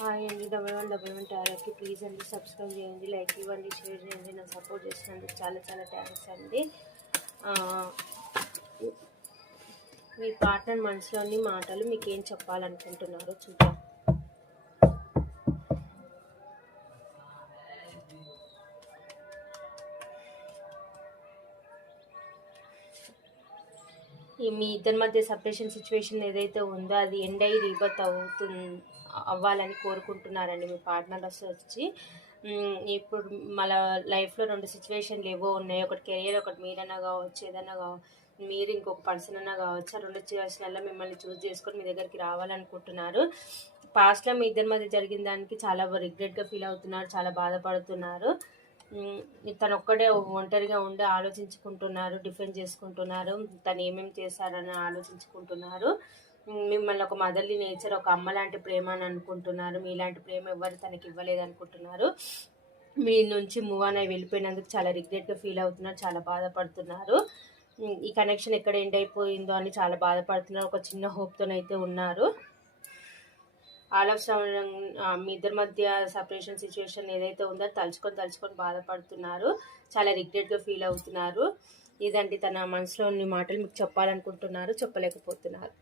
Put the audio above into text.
Hi అండి, 1111 టారోకి please అండి subscribe చేయండి, లైక్ ఇవ్వండి, షేర్ చేయండి. నాకు సపోర్ట్ చేసినందుకు చాలా చాలా థ్యాంక్స్ అండి. మీ పార్ట్నర్ మనసులోని మాటలు మీకు ఏం చెప్పాలనుకుంటున్నారో చూద్దాం. మీ ఇద్దరి మధ్య సపరేషన్ సిచ్యువేషన్ ఏదైతే ఉందో అది ఎండ్ అయ్యి రీబర్త్ అవ్వాలని కోరుకుంటున్నారండి మీ పార్ట్నర్స్ వచ్చి. ఇప్పుడు మన లైఫ్లో 2 సిచ్యువేషన్లు ఏవో ఉన్నాయి. ఒకటి కెరియర్, ఒకటి మీరన్నా కావచ్చు, ఏదన్నా మీరు ఇంకొక పర్సన్ అన్నా కావచ్చు. ఆ 2 సిచ్యువేషన్లలో మిమ్మల్ని చూస్ చేసుకొని మీ దగ్గరికి రావాలనుకుంటున్నారు. పాస్ట్లో మీ ఇద్దరి మధ్య జరిగిన దానికి చాలా రిగ్రెట్గా ఫీల్ అవుతున్నారు, చాలా బాధపడుతున్నారు. తను ఒక్కడే ఒంటరిగా ఉండి ఆలోచించుకుంటున్నారు, డిఫెండ్ చేసుకుంటున్నారు, తను ఏమేమి చేశారని ఆలోచించుకుంటున్నారు. మిమ్మల్ని ఒక మదర్లీ నేచర్, ఒక అమ్మ లాంటి ప్రేమ అని అనుకుంటున్నారు. మీలాంటి ప్రేమ ఎవరు తనకి ఇవ్వలేదు అనుకుంటున్నారు. మీ నుంచి మూవ్ ఆన్ అయి వెళ్ళిపోయినందుకు చాలా రిగ్రెట్గా ఫీల్ అవుతున్నారు, చాలా బాధపడుతున్నారు. ఈ కనెక్షన్ ఎక్కడ ఎండ్ అయిపోయిందో అని చాలా బాధపడుతున్నారు. ఒక చిన్న హోప్తోనైతే ఉన్నారు. ఆలోచన మీ ఇద్దరి మధ్య సపరేషన్ సిచ్యువేషన్ ఏదైతే ఉందో తలుచుకొని బాధపడుతున్నారు, చాలా రిగ్రెట్గా ఫీల్ అవుతున్నారు. ఇదండి తన మనసులోని మాటలు మీకు చెప్పాలనుకుంటున్నారు, చెప్పలేకపోతున్నారు.